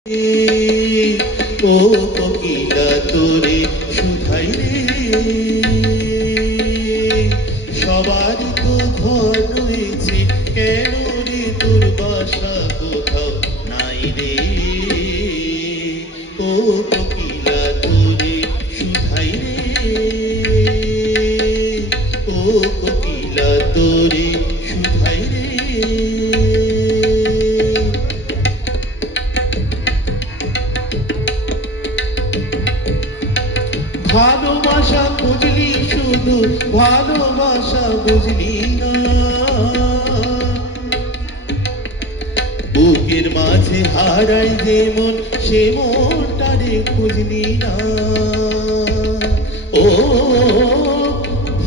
ও কোকিলা তোরে শুধাই রে, সবারই তো ঘর রয়েছে, কেন রে তোর বাসা কোথাও নাই রে। ও কোকিলা তোরে শুধাই রে, ও কোকিলা তোরে শুধাই রে। ভালোবাসা বুঝলি শুধু, ভালোবাসা বুঝলি না, বুকের মাঝে হারাই যেমন সে মনটারে খুঁজলি না। ও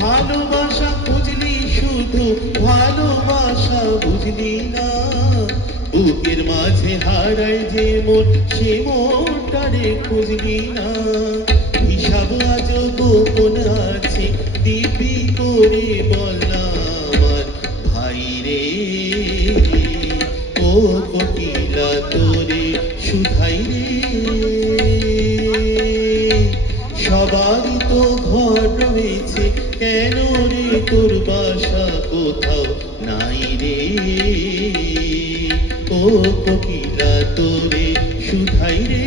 ভালোবাসা বুঝলি শুধু, ভালোবাসা বুঝলি না, বুকের মাঝে হারাই যেমন সে মনটারে খুঁজলি না। হিসাব আজ গোপন আছে, দিবি করে বল না আমার ভাই রে। ও কোকিলা তোরে শুধাই রে, সবারই তো ঘর রয়েছে, কেন রে তোর বাসা কোথাও নাই রে। ও কোকিলা তোরে শুধাই রে।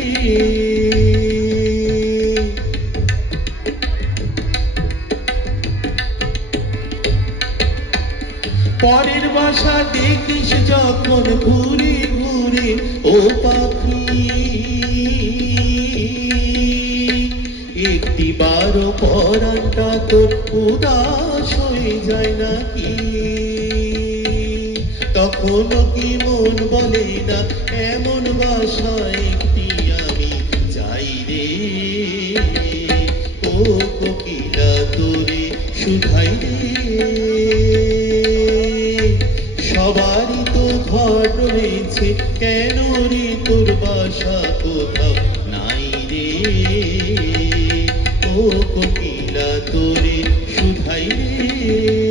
পরের বাসা দেখিস যখন ঘুরে ঘুরে, ও পাখি একটি বারো পরানটা তোর উদাস হয়ে যায় নাকি। তখনও কি মন বলে না এমন বাসা একটি আমি চাই রে। ও কোকিলা তোরে শুধাই রে, সবারই তো ঘর রয়েছে, কেন রে তোর বাসা কোথাও নাই রে। ও কোকিলা তোরে শুধাই রে।